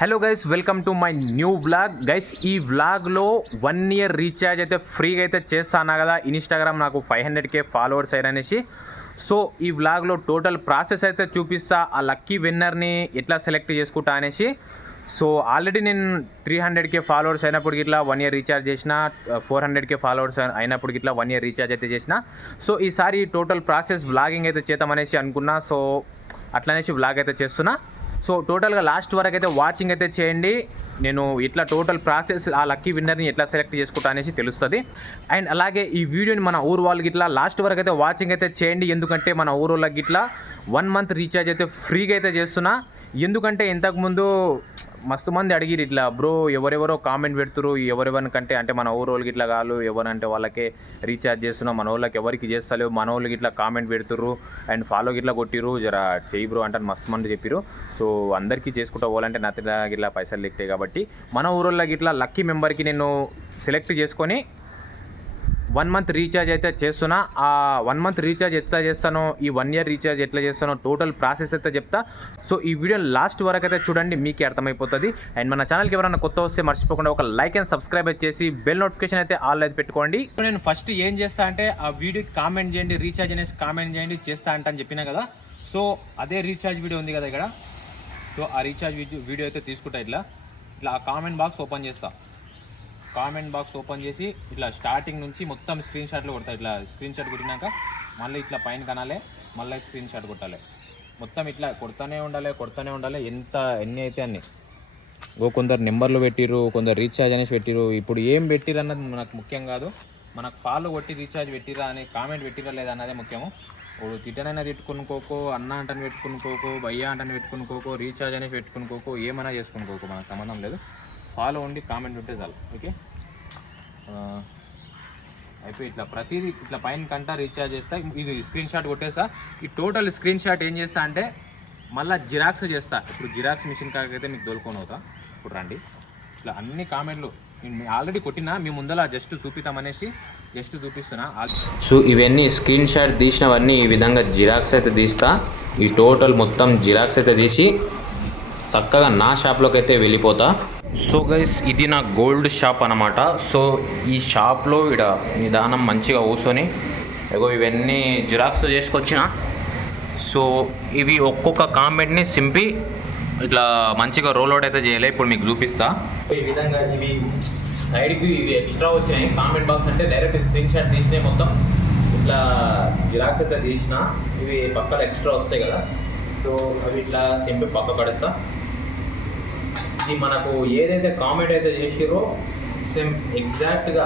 Hello guys, welcome to my new vlog. Guys, ఈ వ్లాగ్లో 1 year recharge అయితే ఫ్రీగా అయితే చేస్తాను కదా. ఇన్స్టాగ్రామ్ నాకు 500K ఫాలోవర్స్ అయిననేసి. సో ఈ వ్లాగ్లో టోటల్ ప్రాసెస్ అయితే చూపిస్తా, ఆ లక్కీ విన్నర్ని ఎట్లా సెలెక్ట్ చేసుకుంటా అనేసి. సో ఆల్రెడీ నేను 300K ఫాలోవర్స్ అయినప్పటికి ఇట్లా 1 year రీఛార్జ్ చేసిన, 400K ఫాలోవర్స్ అయినప్పటికి ఇట్లా 1 year రీఛార్జ్ అయితే చేసిన. సో ఈసారి టోటల్ ప్రాసెస్ వ్లాగింగ్ అయితే చేద్దామనేసి అనుకున్నా. సో అట్లనేసి వ్లాగ్ అయితే చేస్తున్నా. సో టోటల్గా లాస్ట్ వరకు అయితే వాచింగ్ అయితే చేయండి. నేను ఇట్లా టోటల్ ప్రాసెస్ ఆ లక్కీ విన్నర్ని ఎట్లా సెలెక్ట్ చేసుకుంటా అనేసి తెలుస్తుంది. అండ్ అలాగే ఈ వీడియోని మన ఊరు వాళ్ళకి ఇట్లా లాస్ట్ వరకు అయితే వాచింగ్ అయితే చేయండి. ఎందుకంటే మన ఊరు వాళ్ళకి ఇట్లా 1 month రీఛార్జ్ అయితే ఫ్రీగా అయితే చేస్తున్నా. ఎందుకంటే ఇంతకుముందు మస్తు మంది అడిగిరు ఇట్లా, బ్రో ఎవరెవరో కామెంట్ పెడుతురు, ఎవరెవరికంటే అంటే మన ఊరు వాళ్ళకి ఇట్లా కాదు, ఎవరంటే వాళ్ళకే రీఛార్జ్ చేస్తున్నాం, మన వాళ్ళకి ఎవరికి చేస్తలేవు, మన వాళ్ళకి ఇట్లా కామెంట్ పెడుతురు అండ్ ఫాలోకి ఇట్లా కొట్టిరు, జర చెయ్యి బ్రో అంటే మస్తు మంది చెప్పిరు. సో అందరికీ చేసుకుంటూ పోవాలంటే నా ఇట్లా పైసలు లెక్కే కాబట్టి మన ఊరోళ్ళకి ఇట్లా లక్కీ మెంబర్కి నేను సెలెక్ట్ చేసుకొని 1 month రీఛార్జ్ అయితే చేస్తున్నా. ఆ 1 month రీఛార్జ్ ఎట్లా చేస్తానో, ఈ 1 year రీఛార్జ్ ఎట్లా చేస్తానో టోటల్ ప్రాసెస్ అయితే చెప్తా. సో ఈ వీడియో లాస్ట్ వరకు అయితే చూడండి, మీకే అర్థమైపోతుంది. అండ్ మన ఛానల్కి ఎవరైనా కొత్త వస్తే మర్చిపోకుండా ఒక లైక్ అండ్ సబ్స్క్రైబ్ చేసి బెల్ నోటిఫికేషన్ అయితే ఆల్ అయితే పెట్టుకోండి. నేను ఫస్ట్ ఏం చేస్తా అంటే ఆ వీడియోకి కామెంట్ చేయండి, రీఛార్జ్ అనేసి కామెంట్ చేయండి, చేస్తా అని చెప్పినా కదా. సో అదే రీఛార్జ్ వీడియో ఉంది కదా ఇక్కడ. సో ఆ రీఛార్జ్ వీడియో అయితే తీసుకుంటా. ఇట్లా ఆ కామెంట్ బాక్స్ ఓపెన్ చేస్తా. కామెంట్ బాక్స్ ఓపెన్ చేసి ఇట్లా స్టార్టింగ్ నుంచి మొత్తం స్క్రీన్ షాట్లు కొడతా. ఇట్లా స్క్రీన్ షాట్ కొట్టినాక మళ్ళీ ఇట్లా పైన కనాలి, మళ్ళీ స్క్రీన్ షాట్ కొట్టాలి. మొత్తం ఇట్లా కొడుతూనే ఉండాలి. ఎన్ని అయితే అన్ని. కొందరు నెంబర్లు పెట్టిరు, కొందరు రీఛార్జ్ అనేసి పెట్టిరు. ఇప్పుడు ఏం పెట్టిరు అన్నది మనకు ముఖ్యం కాదు. మనకు ఫాలో కొట్టి రీఛార్జ్ పెట్టిరా అని కామెంట్ పెట్టిరా లేదా అన్నదే ముఖ్యము. ఇప్పుడు తిట్టనైనా పెట్టుకునుకోకో, అన్న అంటని పెట్టుకునుకోకో, భయ్యా అంటని పెట్టుకునుకోకో, రీఛార్జ్ అనేసి పెట్టుకునుకోకో, ఏమైనా చేసుకునుకోకో, మనకు సంబంధం లేదు. ఫాలో ఉండి కామెంట్ ఉంటే చాలు. ఓకే, అయిపోయి ఇట్లా ప్రతిదీ ఇట్లా పైన కంటా రీఛార్జ్ చేస్తా. ఇది స్క్రీన్ షాట్ కొట్టేస్తా. ఈ టోటల్ స్క్రీన్ షాట్ ఏం చేస్తా అంటే మళ్ళీ జిరాక్స్ చేస్తా. ఇప్పుడు జిరాక్స్ మిషన్ కాకైతే మీకు దొరుకుని అవుతా. ఇప్పుడు రండి, ఇట్లా అన్ని కామెంట్లు నేను ఆల్రెడీ కొట్టినా, మీ ముందర జస్ట్ చూపిస్తామనేసి జస్ట్ చూపిస్తున్నా. సో ఇవన్నీ స్క్రీన్ షాట్ తీసినవన్నీ ఈ విధంగా జిరాక్స్ అయితే తీస్తా. ఈ టోటల్ మొత్తం జిరాక్స్ అయితే తీసి చక్కగా నా షాప్లోకి అయితే వెళ్ళిపోతా. సో గైస్, ఇది నా గోల్డ్ షాప్ అన్నమాట. సో ఈ షాప్లో ఇక్కడ నిదానం మంచిగా కూర్చొని ఇవన్నీ జిరాక్స్ చేసుకొచ్చిన. సో ఇవి ఒక్కొక్క కామెంట్ని సింపి ఇట్లా మంచిగా రోల్ అవుట్ అయితే చేయలే. ఇప్పుడు మీకు చూపిస్తా. ఈ విధంగా ఇవి సైడ్కి ఇవి ఎక్స్ట్రా వచ్చినాయి. కామెంట్ బాక్స్ అంటే డైరెక్ట్ స్క్రీన్ షాట్ తీసినాయి మొత్తం. ఇట్లా జిరాక్స్ అయితే తీసిన, ఇవి పక్కన ఎక్స్ట్రా వస్తాయి కదా. సో అవి ఇట్లా సింపి పక్క పడేస్తా. ఇది మనకు ఏదైతే కామెంట్ అయితే చేసిరో సేమ్ ఎగ్జాక్ట్గా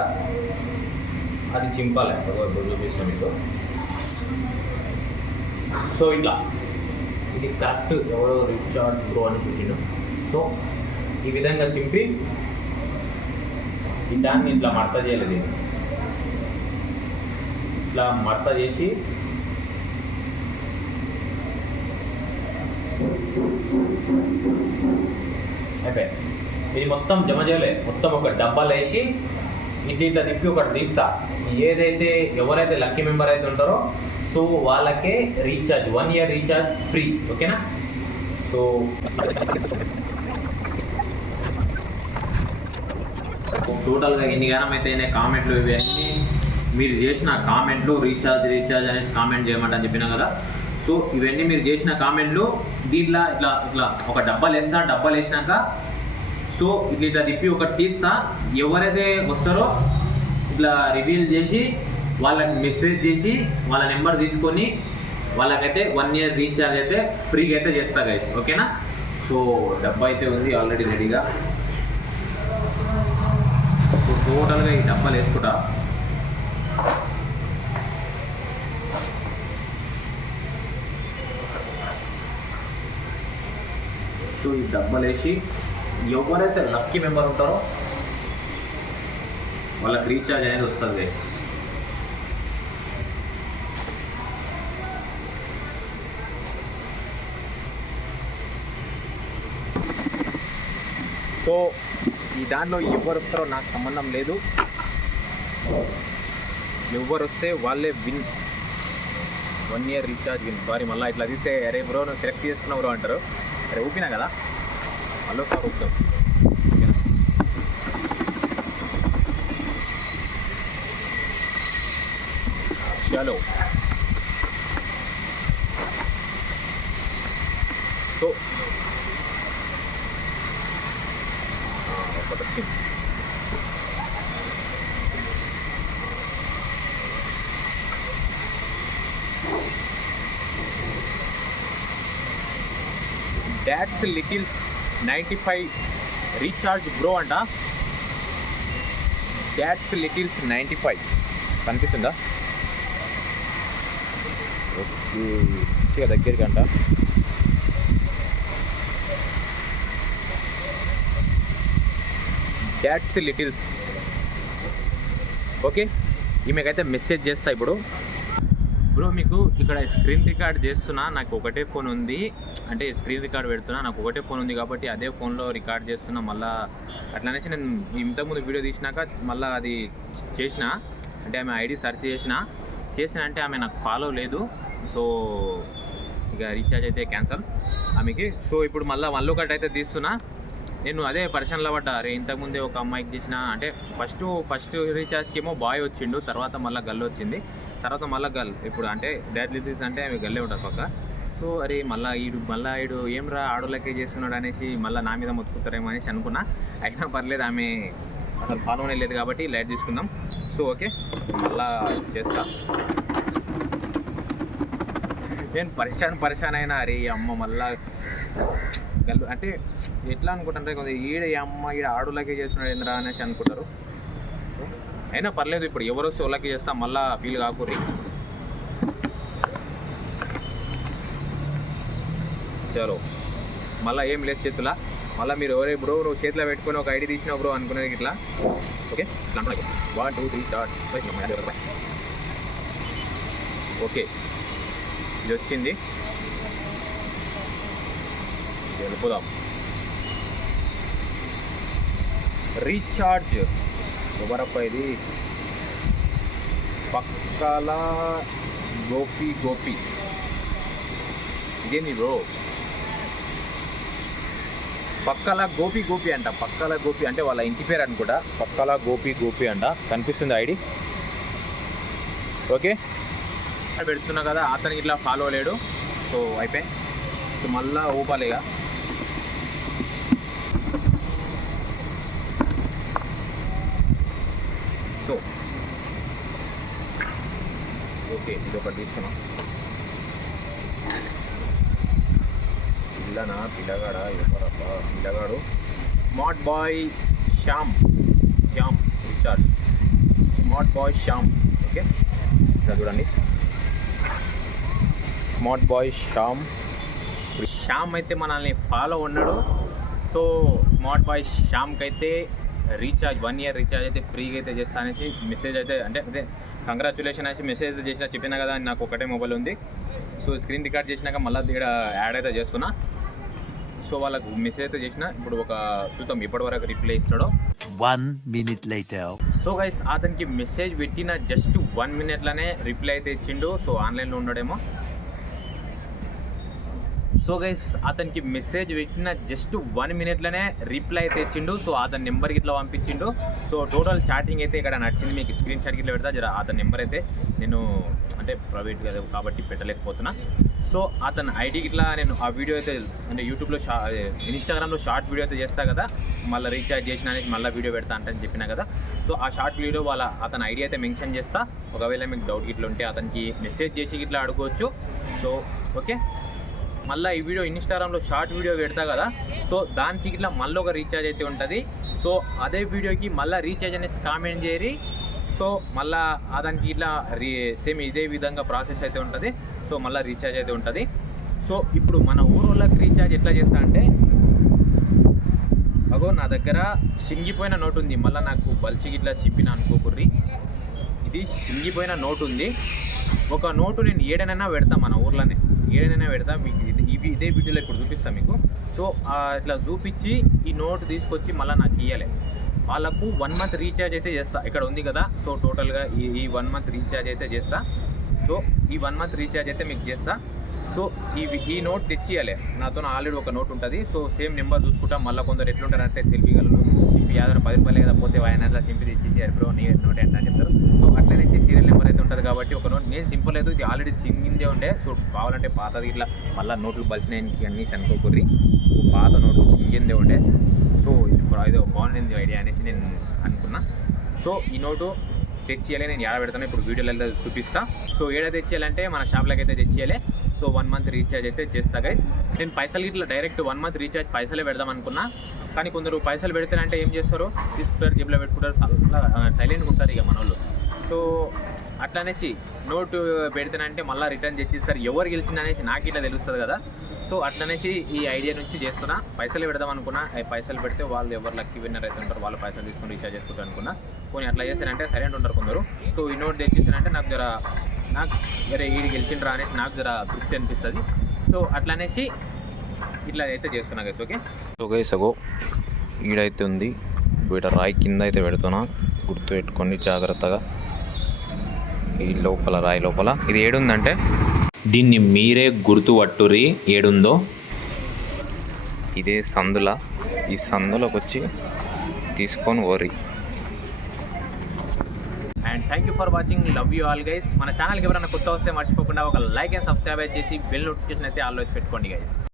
అది చింపాలి. చూపిస్తాం మీకు. సో ఇట్లా ఇది కరెక్ట్ ఎవరో రీఛార్జ్ బ్రో అని పెట్టిన. సో ఈ విధంగా చింపి దాన్ని ఇట్లా మడత చేయలేదు. ఇట్లా మడత చేసి అయిపోయి ఇది మొత్తం జమ చేయలే. మొత్తం ఒక డబ్బాలు వేసి ఇట్లా తిప్పి ఒకటి తీస్తా. ఏదైతే ఎవరైతే లక్కీ మెంబర్ అయితే ఉంటారో సో వాళ్ళకే రీఛార్జ్ 1 year రీఛార్జ్ ఫ్రీ. ఓకేనా? సో టోటల్గా ఎన్ని గానం అయితే కామెంట్లు ఇవన్నీ మీరు చేసిన కామెంట్లు రీఛార్జ్ అనేసి కామెంట్ చేయమంటని చెప్పినా కదా. సో ఇవన్నీ మీరు చేసిన కామెంట్లు దీంట్లో ఇట్లా ఒక డబ్బాలు వేసినాక సో ఇట్లా తిప్పి ఒకటి తీస్తా. ఎవరైతే వస్తారో ఇట్లా రివీల్ చేసి వాళ్ళకి మెసేజ్ చేసి వాళ్ళ నెంబర్ తీసుకొని వాళ్ళకైతే 1 year రీఛార్జ్ అయితే ఫ్రీగా అయితే చేస్తా గైస్. ఓకేనా? సో డబ్బా అయితే ఉంది ఆల్రెడీ రెడీగా. సో టోటల్గా ఈ డబ్బాలు వేసుకుంటా. సో ఈ డబ్బాలు వేసి ఎవరైతే లక్కీ మెంబర్ ఉంటారో వాళ్ళకి రీఛార్జ్ అనేది వస్తుంది. సో ఈ దాంట్లో ఎవరు వస్తారో నాకు సంబంధం లేదు. ఎవరు వస్తే వాళ్ళే win. 1 year recharge win. Sorry, మళ్ళీ ఇట్లా తీస్తే అరే బ్రో నువ్వు సెలెక్ట్ చేసుకున్నావు బ్రో అంటారు. అరే ఊపినా కదా. హలో సార్ ఒకసారి చలో. సో ఒకటి వచ్చింది. డాట్స్ లిటిల్ 95 రీఛార్జ్ బ్రో అంట. డాట్స్ లిటిల్స్ 95 కనిపిస్తుందా? ఓకే దగ్గరికి అంట. Dots littles. ఓకే ఈమెకైతే మెసేజ్ చేస్తా ఇప్పుడు. బ్రో మీకు ఇక్కడ స్క్రీన్ రికార్డ్ చేస్తున్నా, నాకు ఒకటే ఫోన్ ఉంది, అంటే స్క్రీన్ రికార్డ్ పెడుతున్నా, నాకు ఒకటే ఫోన్ ఉంది కాబట్టి అదే ఫోన్లో రికార్డ్ చేస్తున్నా. మళ్ళీ అట్లనేసి నేను ఇంతకుముందు వీడియో తీసినాక మళ్ళీ అది చేసిన, అంటే ఆమె ఐడి సెర్చ్ చేసిన అంటే ఆమె నాకు ఫాలో లేదు. సో ఇక రీఛార్జ్ అయితే క్యాన్సల్ ఆమెకి. సో ఇప్పుడు మళ్ళీ ఒకటి అయితే తీస్తున్నా. నేను అదే పరిశ్రమలో పడ్డా. అరే ఇంతకుముందే ఒక అమ్మాయికి చేసిన, అంటే ఫస్ట్ రీఛార్జ్కి ఏమో బాయ్ వచ్చిండు, తర్వాత మళ్ళీ గల్ వచ్చింది, తర్వాత మళ్ళీ గల్. ఇప్పుడు అంటే డాడ్ లిటిల్స్ అంటే ఆమె గల్లే ఉంటుంది పక్క. సో అరే మళ్ళీ ఈడు ఏం రా ఆడోళ్ళకే చేస్తున్నాడు అనేసి మళ్ళీ నా మీద మొత్తుకుతారేమో అనేసి అనుకున్నా. అయినా పర్లేదు, ఆమె అసలు ఫాలోనే లేదు కాబట్టి లైట్ తీసుకుందాం. సో ఓకే మళ్ళా చేస్తా. నేను పరిశాన్ అయినా. అరే అమ్మ మళ్ళా గల్లు అంటే ఎట్లా అనుకుంటారంటే కొంచెం ఈడ ఆడోళ్ళకే చేస్తున్నాడు ఏంద్రా అనేసి అనుకుంటారు. అయినా పర్లేదు, ఇప్పుడు ఎవరో సోళ్ళకి చేస్తా, మళ్ళీ ఫీల్ కాకూరి. చలో మళ్ళీ ఏం లేదు చేతులా. మళ్ళీ మీరు ఎవరే బ్రో నువ్వు చేతిలో పెట్టుకొని ఒక ఐడి తీసినావు బ్రో అనుకునేది ఇట్లా. Okay 1 2 3 start. ఓకే ఇది వచ్చింది, వెళ్ళిపోదాం. రీఛార్జ్ ఎవరప్ప ఇది? పక్కల గోపి ఇదేంది బ్రో? పక్కల గోపి అంట. పక్కల గోపి అంటే వాళ్ళ ఇంటి పేరు అనుకుంటా. పక్కల గోపి అంట. కనిపిస్తుంది ఐడి. ఓకే పెడుతున్నా కదా, అతనికి ఇట్లా ఫాలో లేడు. సో అయిపోయి సో మళ్ళా ఊపాలిగా. సో ఓకే ఇది ఒకటి తీసుకున్నాం. పిల్లగాడు smart boy Shyam recharge. Smart boy Shyam. Okay ఇక్కడ చూడండి, స్మార్ట్ బాయ్ శ్యామ్ అయితే మనల్ని ఫాలో ఉన్నాడు. సో స్మార్ట్ బాయ్ శ్యామ్కి అయితే రీఛార్జ్ 1 year రీఛార్జ్ అయితే ఫ్రీగా అయితే చేస్తా అనేసి మెసేజ్ అయితే, అంటే అదే కంగ్రాచులేషన్ అనేసి మెసేజ్ అయితే చేసినా. చెప్పినా కదా నాకు ఒకటే మొబైల్ ఉంది. సో స్క్రీన్ రికార్డ్ చేసినాక మళ్ళీ ఇక్కడ యాడ్ అయితే చేస్తున్నా. సో వాళ్ళకు మెసేజ్ అయితే చేసిన. ఇప్పుడు ఒక చూద్దాం ఎప్పటివరకు రిప్లై ఇస్తాడో. 1 minute later. సో గైస్ అతనికి మెసేజ్ పెట్టిన జస్ట్ 1 minute రిప్లై అయితే ఇచ్చిండు. సో ఆన్లైన్లో ఉన్నాడేమో. సో గైస్ అతనికి మెసేజ్ పెట్టిన జస్ట్ 1 minute రిప్లై అయితే ఇచ్చిండు. సో అతని నెంబర్కి ఇట్లా పంపించిండు. సో టోటల్ చాటింగ్ అయితే ఇక్కడ నడిచింది. మీకు స్క్రీన్ షాట్కి ఇట్లా పెడతా. అతని నెంబర్ అయితే నేను అంటే ప్రైవేట్ కదా కాబట్టి పెట్టలేకపోతున్నా. సో అతని ఐడికి ఇట్లా నేను ఆ వీడియో అయితే అంటే యూట్యూబ్లో ఇన్స్టాగ్రామ్లో షార్ట్ వీడియో అయితే చేస్తా కదా, మళ్ళీ రీఛార్జ్ చేసిన మళ్ళీ వీడియో పెడతా అంటే చెప్పినా కదా. సో ఆ షార్ట్ వీడియో అతని ఐడి అయితే మెన్షన్ చేస్తా. ఒకవేళ మీకు డౌట్ ఇట్లా ఉంటే అతనికి మెసేజ్ చేసి ఇట్లా అడుకోవచ్చు. సో ఓకే మళ్ళీ ఈ వీడియో ఇన్స్టాగ్రామ్లో షార్ట్ వీడియో పెడతా కదా. సో దానికి ఇట్లా మళ్ళీ ఒక రీఛార్జ్ అయితే ఉంటుంది. సో అదే వీడియోకి మళ్ళీ రీఛార్జ్ అనేసి కామెంట్ చేయరి. సో మళ్ళీ దానికి ఇట్లా సేమ్ ఇదే విధంగా ప్రాసెస్ అయితే ఉంటుంది. సో మళ్ళీ రీఛార్జ్ అయితే ఉంటుంది. సో ఇప్పుడు మన ఊరోళ్ళకి రీఛార్జ్ ఎట్లా చేస్తా అంటే, అగో నా దగ్గర సింగిపోయిన నోట్ ఉంది. మళ్ళీ నాకు బల్సికి ఇట్లా చింపిన అనుకోకుర్రి. ఇది సింగిపోయిన నోట్ ఉంది. ఒక నోటు నేను ఏడనైనా పెడతా, మన ఊర్లోనే ఏడనైనా పెడతా. మీకు ఇదే వీడియోలో ఇప్పుడు చూపిస్తాను మీకు. సో ఇట్లా చూపించి ఈ నోట్ తీసుకొచ్చి మళ్ళీ నాకు ఇవ్వాలి. వాళ్ళకు 1 month రీఛార్జ్ అయితే చేస్తా. ఇక్కడ ఉంది కదా. సో టోటల్గా ఈ 1 month రీఛార్జ్ అయితే చేస్తా. సో ఈ 1 month రీఛార్జ్ అయితే మీకు చేస్తా. సో ఈ నోట్ తెచ్చియాలి. నాతో ఆల్రెడీ ఒక నోట్ ఉంటుంది. సో సేమ్ నెంబర్ చూసుకుంటా. మళ్ళీ కొందరు ఎట్లుంటారంటే తెలివిగలరు, చింపి యాదవ 10 రూపాయలు కదా పోతే ఆయన అట్లా చింపి తెచ్చిచ్చారు బ్రో నీ నోట్ ఎంత అని చెప్తారు. సో అట్లనేసి సీరియల్ నెంబర్ అయితే ఉంటుంది కాబట్టి ఒక నోట్ నేను చింపలేదు, ఇది ఆల్రెడీ చింగిందే ఉండే. సో కావాలంటే పాతది ఇట్లా మళ్ళీ నోట్లు బలిసినాయి అన్నీ అనుకోకూర్రి, పాత నోట్లు చింగిందే ఉండే. సో ఇప్పుడు ఏదో బాగుంది ఐడియా అనేసి నేను అనుకున్నా. సో ఈ నోటు తెచ్చియాలి, నేను ఏడ పెడతాను ఇప్పుడు వీడియోలో చూపిస్తా. సో ఏడ తెచ్చియాలంటే మన షాప్లోకి అయితే తెచ్చియాలి. సో 1 మంత్ రీఛార్జ్ అయితే చేస్తా గైస్. నేను పైసలు ఇట్లా డైరెక్ట్ 1 మంత్ రీఛార్జ్ పైసలే పెడదాం అనుకున్నా, కానీ కొందరు పైసలు పెడతారంటే ఏం చేస్తారు, తీసుకుంటారు జేబులో పెట్టుకుంటారు, సైలెంట్గా ఉంటారు ఇక మన వాళ్ళు. సో అట్లా అనేసి నోటు పెడితేనంటే మళ్ళీ రిటర్న్ తెచ్చిస్తారు. ఎవరు గెలిచింది అనేసి నాకు ఇట్లా తెలుస్తుంది కదా. సో అట్లనేసి ఈ ఐడియా నుంచి చేస్తున్నా. పైసలు పెడదాం అనుకున్నా, పైసలు పెడితే వాళ్ళు ఎవరు లక్కీ విన్నర్ అయితే ఉంటారు, వాళ్ళు పైసలు తీసుకొని రీఛార్జ్ చేసుకుంటారు అనుకున్నా. కొన్ని అట్లా చేశారంటే సైలెంట్ ఉంటారు కొందరు. సో ఈ నోట్ తెచ్చేసానంటే నాకు వేరే ఈడు గెలిచిండ్రా అనేసి నాకు జర తృప్తి అనిపిస్తుంది. సో అట్లా అనేసి ఇట్లా అయితే చేస్తున్నా గైస్. ఓకే సో గైస్ అగో ఈడైతే ఉంది, వీట రాయి కింద అయితే పెడుతున్నా, గుర్తు పెట్టుకోండి జాగ్రత్తగా. ఈ లోపల రాయి లోపల ఇది ఏడుందంటే దీన్ని మీరే గుర్తు పట్టుర్రి ఏడుందో. ఇదే సందుల, ఈ సందులోకి వచ్చి తీసుకొని ఓరి. And thank you for watching, love you all guys. మన ఛానల్కి ఎవరైనా కొత్త వస్తే మర్చిపోకుండా ఒక లైక్ అండ్ సబ్స్క్రైబ్ చేసి బెల్ నోటిఫికేషన్ అయితే ఆల్వేస్ పెట్టుకోండి గైస్.